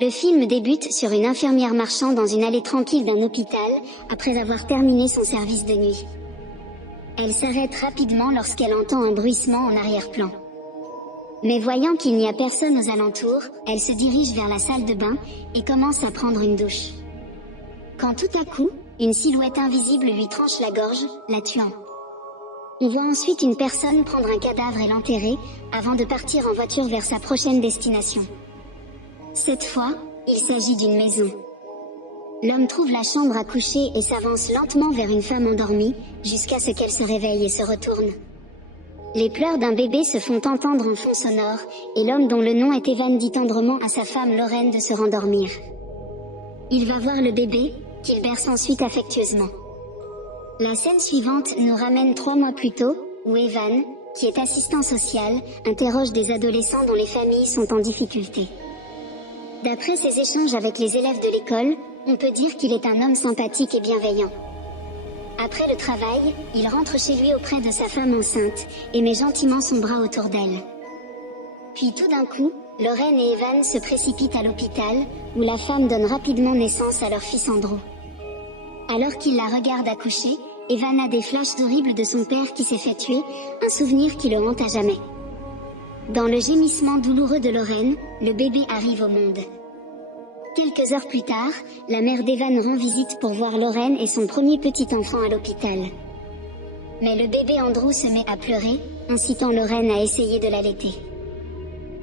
Le film débute sur une infirmière marchant dans une allée tranquille d'un hôpital, après avoir terminé son service de nuit. Elle s'arrête rapidement lorsqu'elle entend un bruissement en arrière-plan. Mais voyant qu'il n'y a personne aux alentours, elle se dirige vers la salle de bain, et commence à prendre une douche. Quand tout à coup, une silhouette invisible lui tranche la gorge, la tuant. On voit ensuite une personne prendre un cadavre et l'enterrer, avant de partir en voiture vers sa prochaine destination. Cette fois, il s'agit d'une maison. L'homme trouve la chambre à coucher et s'avance lentement vers une femme endormie, jusqu'à ce qu'elle se réveille et se retourne. Les pleurs d'un bébé se font entendre en fond sonore, et l'homme dont le nom est Evan dit tendrement à sa femme Lorraine de se rendormir. Il va voir le bébé, qu'il berce ensuite affectueusement. La scène suivante nous ramène 3 mois plus tôt, où Evan, qui est assistant social, interroge des adolescents dont les familles sont en difficulté. D'après ses échanges avec les élèves de l'école, on peut dire qu'il est un homme sympathique et bienveillant. Après le travail, il rentre chez lui auprès de sa femme enceinte, et met gentiment son bras autour d'elle. Puis tout d'un coup, Lorraine et Evan se précipitent à l'hôpital, où la femme donne rapidement naissance à leur fils Andrew. Alors qu'il la regarde accoucher, Evan a des flashs horribles de son père qui s'est fait tuer, un souvenir qui le hante à jamais. Dans le gémissement douloureux de Lorraine, le bébé arrive au monde. Quelques heures plus tard, la mère d'Evan rend visite pour voir Lorraine et son premier petit enfant à l'hôpital. Mais le bébé Andrew se met à pleurer, incitant Lorraine à essayer de l'allaiter.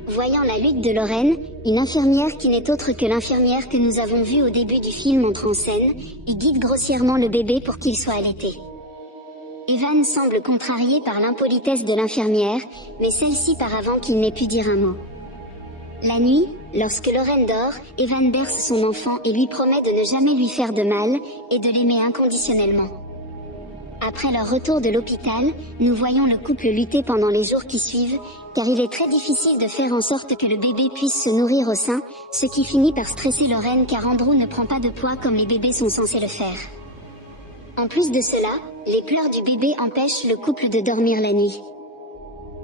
Voyant la lutte de Lorraine, une infirmière qui n'est autre que l'infirmière que nous avons vue au début du film entre en scène, et guide grossièrement le bébé pour qu'il soit allaité. Evan semble contrarié par l'impolitesse de l'infirmière, mais celle-ci part avant qu'il n'ait pu dire un mot. La nuit, lorsque Lorraine dort, Evan berce son enfant et lui promet de ne jamais lui faire de mal, et de l'aimer inconditionnellement. Après leur retour de l'hôpital, nous voyons le couple lutter pendant les jours qui suivent, car il est très difficile de faire en sorte que le bébé puisse se nourrir au sein, ce qui finit par stresser Lorraine car Andrew ne prend pas de poids comme les bébés sont censés le faire. En plus de cela, les pleurs du bébé empêchent le couple de dormir la nuit.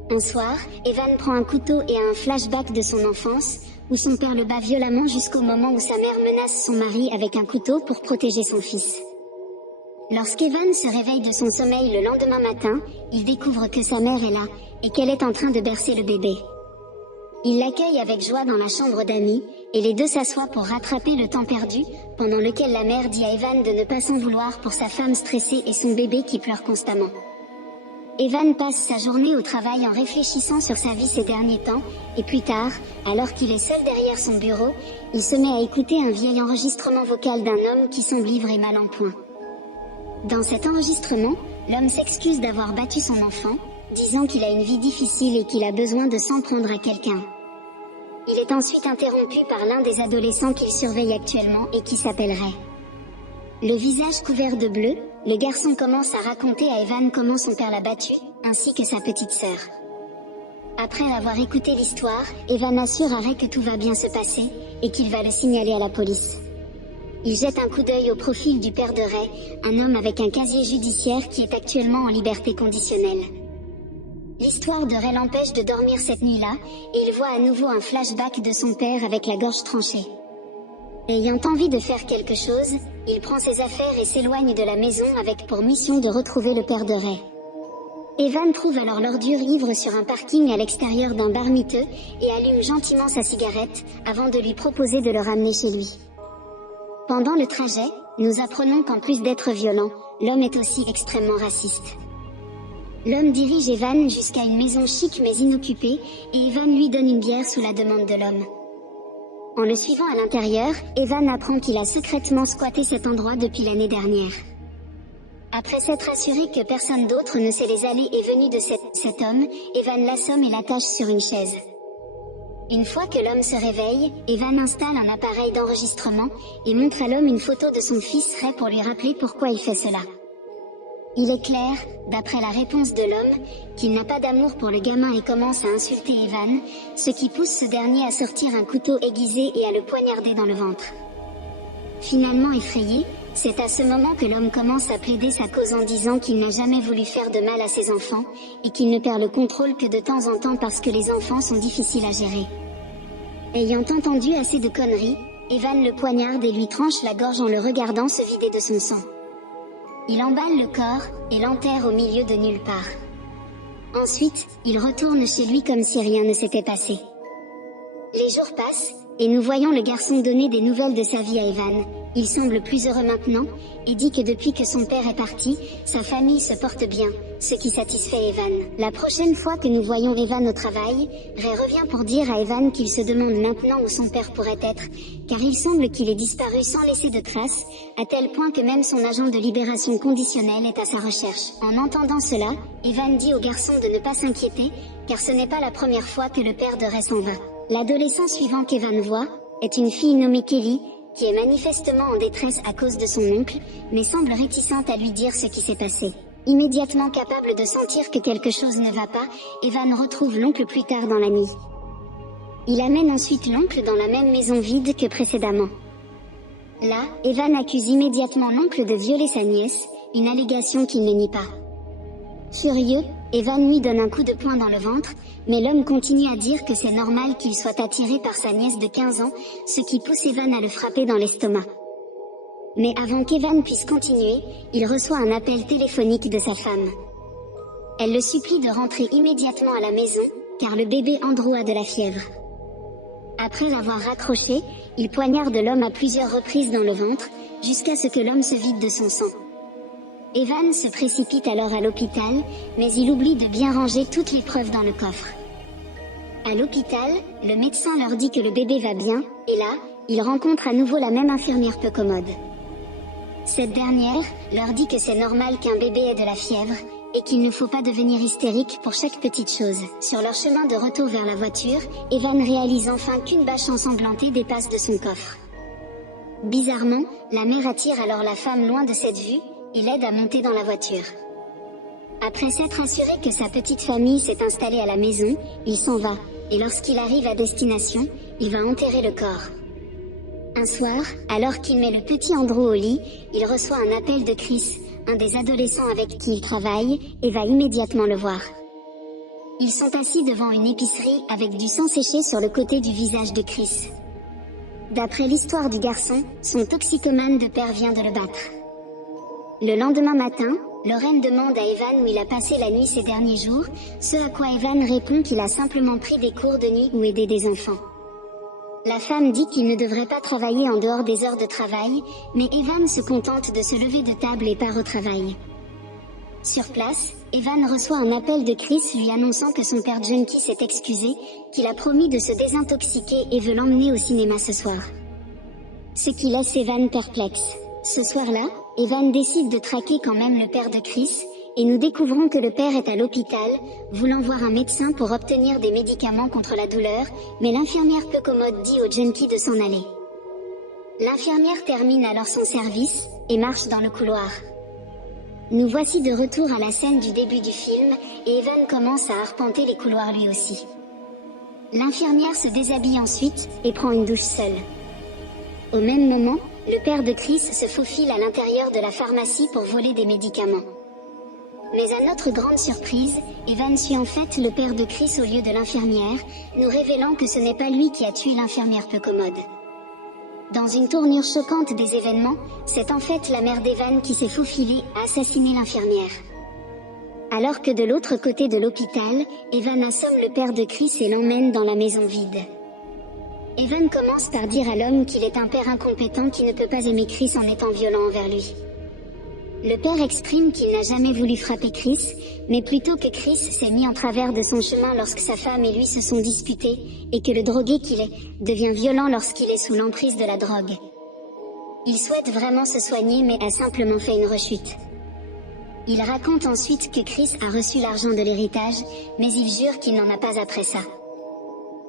Un soir, Evan prend un couteau et a un flashback de son enfance, où son père le bat violemment jusqu'au moment où sa mère menace son mari avec un couteau pour protéger son fils. Lorsqu'Evan se réveille de son sommeil le lendemain matin, il découvre que sa mère est là, et qu'elle est en train de bercer le bébé. Il l'accueille avec joie dans la chambre d'amis, et les deux s'assoient pour rattraper le temps perdu, pendant lequel la mère dit à Evan de ne pas s'en vouloir pour sa femme stressée et son bébé qui pleure constamment. Evan passe sa journée au travail en réfléchissant sur sa vie ces derniers temps, et plus tard, alors qu'il est seul derrière son bureau, il se met à écouter un vieil enregistrement vocal d'un homme qui semble ivre et mal en point. Dans cet enregistrement, l'homme s'excuse d'avoir battu son enfant, disant qu'il a une vie difficile et qu'il a besoin de s'en prendre à quelqu'un. Il est ensuite interrompu par l'un des adolescents qu'il surveille actuellement et qui s'appelle Ray. Le visage couvert de bleu, le garçon commence à raconter à Evan comment son père l'a battu, ainsi que sa petite sœur. Après avoir écouté l'histoire, Evan assure à Ray que tout va bien se passer, et qu'il va le signaler à la police. Il jette un coup d'œil au profil du père de Ray, un homme avec un casier judiciaire qui est actuellement en liberté conditionnelle. L'histoire de Ray l'empêche de dormir cette nuit-là, et il voit à nouveau un flashback de son père avec la gorge tranchée. Ayant envie de faire quelque chose, il prend ses affaires et s'éloigne de la maison avec pour mission de retrouver le père de Ray. Evan trouve alors l'ordure ivre sur un parking à l'extérieur d'un bar miteux, et allume gentiment sa cigarette, avant de lui proposer de le ramener chez lui. Pendant le trajet, nous apprenons qu'en plus d'être violent, l'homme est aussi extrêmement raciste. L'homme dirige Evan jusqu'à une maison chic mais inoccupée, et Evan lui donne une bière sous la demande de l'homme. En le suivant à l'intérieur, Evan apprend qu'il a secrètement squatté cet endroit depuis l'année dernière. Après s'être assuré que personne d'autre ne sait les allées et venues de cet homme, Evan l'assomme et l'attache sur une chaise. Une fois que l'homme se réveille, Evan installe un appareil d'enregistrement, et montre à l'homme une photo de son fils Ray pour lui rappeler pourquoi il fait cela. Il est clair, d'après la réponse de l'homme, qu'il n'a pas d'amour pour le gamin et commence à insulter Evan, ce qui pousse ce dernier à sortir un couteau aiguisé et à le poignarder dans le ventre. Finalement effrayé, c'est à ce moment que l'homme commence à plaider sa cause en disant qu'il n'a jamais voulu faire de mal à ses enfants, et qu'il ne perd le contrôle que de temps en temps parce que les enfants sont difficiles à gérer. Ayant entendu assez de conneries, Evan le poignarde et lui tranche la gorge en le regardant se vider de son sang. Il emballe le corps et l'enterre au milieu de nulle part. Ensuite, il retourne chez lui comme si rien ne s'était passé. Les jours passent, et nous voyons le garçon donner des nouvelles de sa vie à Evan. Il semble plus heureux maintenant, et dit que depuis que son père est parti, sa famille se porte bien, ce qui satisfait Evan. La prochaine fois que nous voyons Evan au travail, Ray revient pour dire à Evan qu'il se demande maintenant où son père pourrait être, car il semble qu'il ait disparu sans laisser de traces, à tel point que même son agent de libération conditionnelle est à sa recherche. En entendant cela, Evan dit au garçon de ne pas s'inquiéter, car ce n'est pas la première fois que le père de Ray s'en va. L'adolescent suivant qu'Evan voit, est une fille nommée Kelly, qui est manifestement en détresse à cause de son oncle, mais semble réticente à lui dire ce qui s'est passé. Immédiatement capable de sentir que quelque chose ne va pas, Evan retrouve l'oncle plus tard dans la nuit. Il amène ensuite l'oncle dans la même maison vide que précédemment. Là, Evan accuse immédiatement l'oncle de violer sa nièce, une allégation qu'il ne nie pas. Furieux, Evan lui donne un coup de poing dans le ventre, mais l'homme continue à dire que c'est normal qu'il soit attiré par sa nièce de 15 ans, ce qui pousse Evan à le frapper dans l'estomac. Mais avant qu'Evan puisse continuer, il reçoit un appel téléphonique de sa femme. Elle le supplie de rentrer immédiatement à la maison, car le bébé Andrew a de la fièvre. Après avoir raccroché, il poignarde l'homme à plusieurs reprises dans le ventre, jusqu'à ce que l'homme se vide de son sang. Evan se précipite alors à l'hôpital, mais il oublie de bien ranger toutes les preuves dans le coffre. À l'hôpital, le médecin leur dit que le bébé va bien, et là, il rencontre à nouveau la même infirmière peu commode. Cette dernière leur dit que c'est normal qu'un bébé ait de la fièvre, et qu'il ne faut pas devenir hystérique pour chaque petite chose. Sur leur chemin de retour vers la voiture, Evan réalise enfin qu'une bâche ensanglantée dépasse de son coffre. Bizarrement, la mère attire alors la femme loin de cette vue, et l'aide à monter dans la voiture. Après s'être assuré que sa petite famille s'est installée à la maison, il s'en va, et lorsqu'il arrive à destination, il va enterrer le corps. Un soir, alors qu'il met le petit Andrew au lit, il reçoit un appel de Chris, un des adolescents avec qui il travaille, et va immédiatement le voir. Ils sont assis devant une épicerie avec du sang séché sur le côté du visage de Chris. D'après l'histoire du garçon, son toxicomane de père vient de le battre. Le lendemain matin, Lorraine demande à Evan où il a passé la nuit ces derniers jours, ce à quoi Evan répond qu'il a simplement pris des cours de nuit ou aidé des enfants. La femme dit qu'il ne devrait pas travailler en dehors des heures de travail, mais Evan se contente de se lever de table et part au travail. Sur place, Evan reçoit un appel de Chris lui annonçant que son père Junkie s'est excusé, qu'il a promis de se désintoxiquer et veut l'emmener au cinéma ce soir. Ce qui laisse Evan perplexe. Ce soir-là, Evan décide de traquer quand même le père de Chris, et nous découvrons que le père est à l'hôpital, voulant voir un médecin pour obtenir des médicaments contre la douleur, mais l'infirmière peu commode dit au junkie de s'en aller. L'infirmière termine alors son service, et marche dans le couloir. Nous voici de retour à la scène du début du film, et Evan commence à arpenter les couloirs lui aussi. L'infirmière se déshabille ensuite, et prend une douche seule. Au même moment, le père de Chris se faufile à l'intérieur de la pharmacie pour voler des médicaments. Mais à notre grande surprise, Evan suit en fait le père de Chris au lieu de l'infirmière, nous révélant que ce n'est pas lui qui a tué l'infirmière peu commode. Dans une tournure choquante des événements, c'est en fait la mère d'Evan qui s'est faufilée à assassiner l'infirmière. Alors que de l'autre côté de l'hôpital, Evan assomme le père de Chris et l'emmène dans la maison vide. Evan commence par dire à l'homme qu'il est un père incompétent qui ne peut pas aimer Chris en étant violent envers lui. Le père exprime qu'il n'a jamais voulu frapper Chris, mais plutôt que Chris s'est mis en travers de son chemin lorsque sa femme et lui se sont disputés, et que le drogué qu'il est, devient violent lorsqu'il est sous l'emprise de la drogue. Il souhaite vraiment se soigner mais a simplement fait une rechute. Il raconte ensuite que Chris a reçu l'argent de l'héritage, mais il jure qu'il n'en a pas après ça.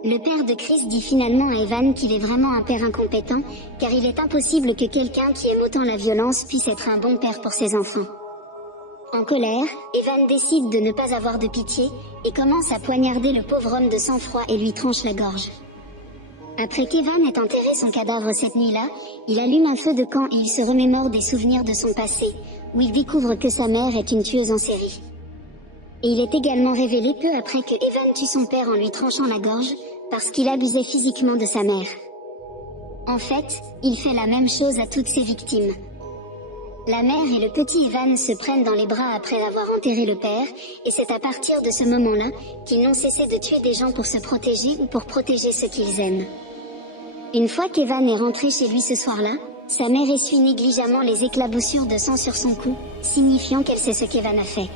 Le père de Chris dit finalement à Evan qu'il est vraiment un père incompétent, car il est impossible que quelqu'un qui aime autant la violence puisse être un bon père pour ses enfants. En colère, Evan décide de ne pas avoir de pitié, et commence à poignarder le pauvre homme de sang-froid et lui tranche la gorge. Après qu'Evan ait enterré son cadavre cette nuit-là, il allume un feu de camp et il se remémore des souvenirs de son passé, où il découvre que sa mère est une tueuse en série. Et il est également révélé peu après que Evan tue son père en lui tranchant la gorge, parce qu'il abusait physiquement de sa mère. En fait, il fait la même chose à toutes ses victimes. La mère et le petit Evan se prennent dans les bras après avoir enterré le père, et c'est à partir de ce moment-là qu'ils n'ont cessé de tuer des gens pour se protéger ou pour protéger ceux qu'ils aiment. Une fois qu'Evan est rentré chez lui ce soir-là, sa mère essuie négligemment les éclaboussures de sang sur son cou, signifiant qu'elle sait ce qu'Evan a fait.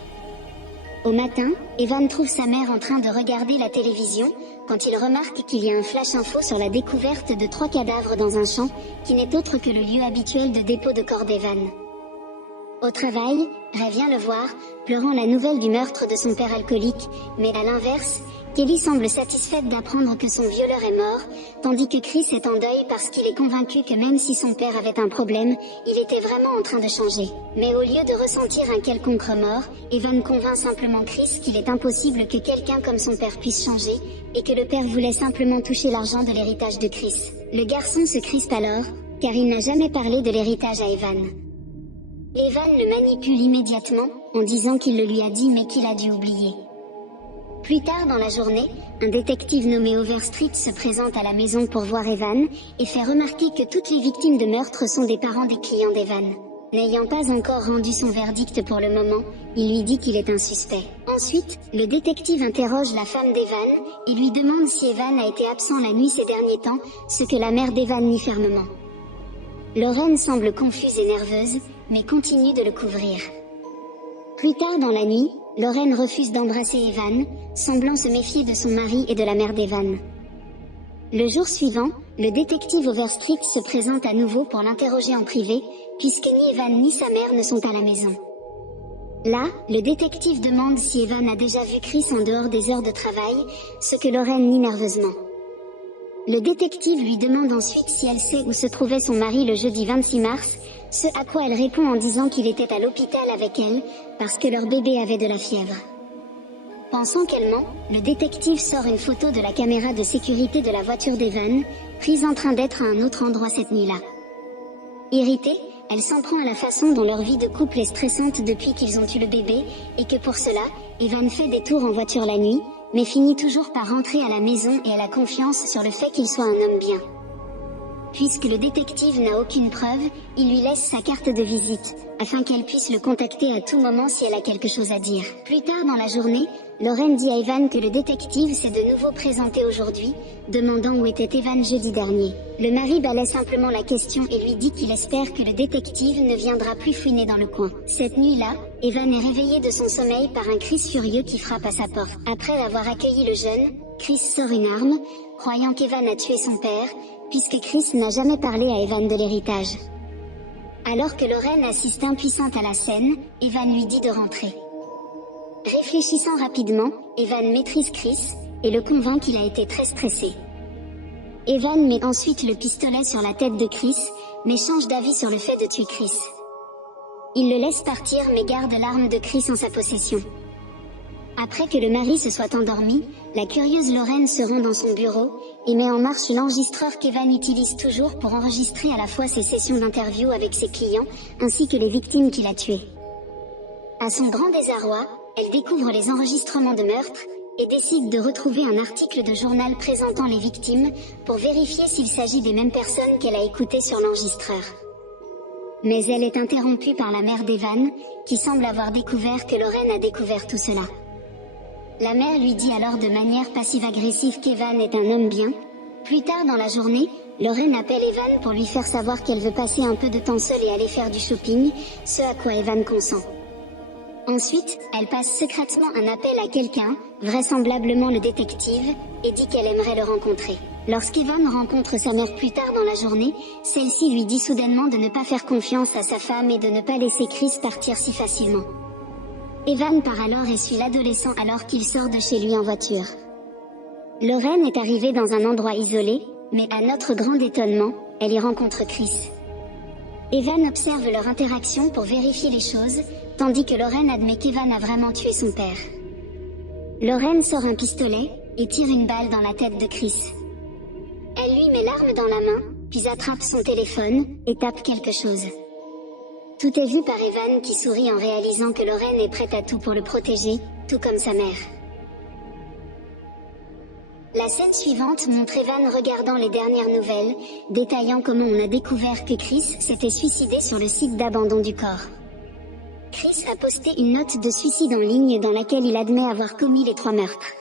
Au matin, Evan trouve sa mère en train de regarder la télévision, quand il remarque qu'il y a un flash info sur la découverte de 3 cadavres dans un champ, qui n'est autre que le lieu habituel de dépôt de corps d'Evan. Au travail, Ray vient le voir, pleurant la nouvelle du meurtre de son père alcoolique, mais à l'inverse, Kelly semble satisfaite d'apprendre que son violeur est mort, tandis que Chris est en deuil parce qu'il est convaincu que même si son père avait un problème, il était vraiment en train de changer. Mais au lieu de ressentir un quelconque remords, Evan convainc simplement Chris qu'il est impossible que quelqu'un comme son père puisse changer, et que le père voulait simplement toucher l'argent de l'héritage de Chris. Le garçon se crispe alors, car il n'a jamais parlé de l'héritage à Evan. Evan le manipule immédiatement, en disant qu'il le lui a dit mais qu'il a dû oublier. Plus tard dans la journée, un détective nommé Overstreet se présente à la maison pour voir Evan, et fait remarquer que toutes les victimes de meurtre sont des parents des clients d'Evan. N'ayant pas encore rendu son verdict pour le moment, il lui dit qu'il est un suspect. Ensuite, le détective interroge la femme d'Evan, et lui demande si Evan a été absent la nuit ces derniers temps, ce que la mère d'Evan nie fermement. Lorraine semble confuse et nerveuse, mais continue de le couvrir. Plus tard dans la nuit, Lorraine refuse d'embrasser Evan, semblant se méfier de son mari et de la mère d'Evan. Le jour suivant, le détective Overstreet se présente à nouveau pour l'interroger en privé, puisque ni Evan ni sa mère ne sont à la maison. Là, le détective demande si Evan a déjà vu Chris en dehors des heures de travail, ce que Lorraine nie nerveusement. Le détective lui demande ensuite si elle sait où se trouvait son mari le jeudi 26 mars, ce à quoi elle répond en disant qu'il était à l'hôpital avec elle, parce que leur bébé avait de la fièvre. Pensant qu'elle ment, le détective sort une photo de la caméra de sécurité de la voiture d'Evan, prise en train d'être à un autre endroit cette nuit-là. Irritée, elle s'en prend à la façon dont leur vie de couple est stressante depuis qu'ils ont eu le bébé, et que pour cela, Evan fait des tours en voiture la nuit, mais finit toujours par rentrer à la maison et elle a confiance sur le fait qu'il soit un homme bien. Puisque le détective n'a aucune preuve, il lui laisse sa carte de visite, afin qu'elle puisse le contacter à tout moment si elle a quelque chose à dire. Plus tard dans la journée, Lorraine dit à Evan que le détective s'est de nouveau présenté aujourd'hui, demandant où était Evan jeudi dernier. Le mari balaie simplement la question et lui dit qu'il espère que le détective ne viendra plus fouiner dans le coin. Cette nuit-là, Evan est réveillé de son sommeil par un Chris furieux qui frappe à sa porte. Après avoir accueilli le jeune, Chris sort une arme, croyant qu'Evan a tué son père, puisque Chris n'a jamais parlé à Evan de l'héritage. Alors que Lorraine assiste impuissante à la scène, Evan lui dit de rentrer. Réfléchissant rapidement, Evan maîtrise Chris, et le convainc qu'il a été très stressé. Evan met ensuite le pistolet sur la tête de Chris, mais change d'avis sur le fait de tuer Chris. Il le laisse partir mais garde l'arme de Chris en sa possession. Après que le mari se soit endormi, la curieuse Lorraine se rend dans son bureau, et met en marche l'enregistreur qu'Evan utilise toujours pour enregistrer à la fois ses sessions d'interview avec ses clients, ainsi que les victimes qu'il a tuées. À son grand désarroi, elle découvre les enregistrements de meurtre, et décide de retrouver un article de journal présentant les victimes, pour vérifier s'il s'agit des mêmes personnes qu'elle a écoutées sur l'enregistreur. Mais elle est interrompue par la mère d'Evan, qui semble avoir découvert que Lorraine a découvert tout cela. La mère lui dit alors de manière passive-agressive qu'Evan est un homme bien. Plus tard dans la journée, Lorraine appelle Evan pour lui faire savoir qu'elle veut passer un peu de temps seule et aller faire du shopping, ce à quoi Evan consent. Ensuite, elle passe secrètement un appel à quelqu'un, vraisemblablement le détective, et dit qu'elle aimerait le rencontrer. Lorsqu'Evan rencontre sa mère plus tard dans la journée, celle-ci lui dit soudainement de ne pas faire confiance à sa femme et de ne pas laisser Chris partir si facilement. Evan part alors et suit l'adolescent alors qu'il sort de chez lui en voiture. Lorraine est arrivée dans un endroit isolé, mais à notre grand étonnement, elle y rencontre Chris. Evan observe leur interaction pour vérifier les choses, tandis que Lorraine admet qu'Evan a vraiment tué son père. Lorraine sort un pistolet, et tire une balle dans la tête de Chris. Elle lui met l'arme dans la main, puis attrape son téléphone, et tape quelque chose. Tout est vu par Evan qui sourit en réalisant que Lorraine est prête à tout pour le protéger, tout comme sa mère. La scène suivante montre Evan regardant les dernières nouvelles, détaillant comment on a découvert que Chris s'était suicidé sur le site d'abandon du corps. Chris a posté une note de suicide en ligne dans laquelle il admet avoir commis les 3 meurtres.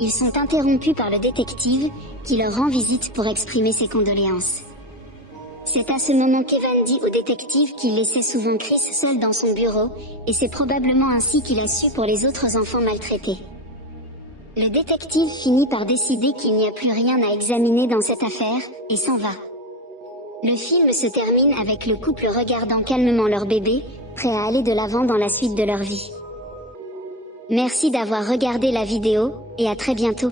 Ils sont interrompus par le détective, qui leur rend visite pour exprimer ses condoléances. C'est à ce moment qu'Evan dit au détective qu'il laissait souvent Chris seul dans son bureau, et c'est probablement ainsi qu'il a su pour les autres enfants maltraités. Le détective finit par décider qu'il n'y a plus rien à examiner dans cette affaire, et s'en va. Le film se termine avec le couple regardant calmement leur bébé, prêt à aller de l'avant dans la suite de leur vie. Merci d'avoir regardé la vidéo, et à très bientôt.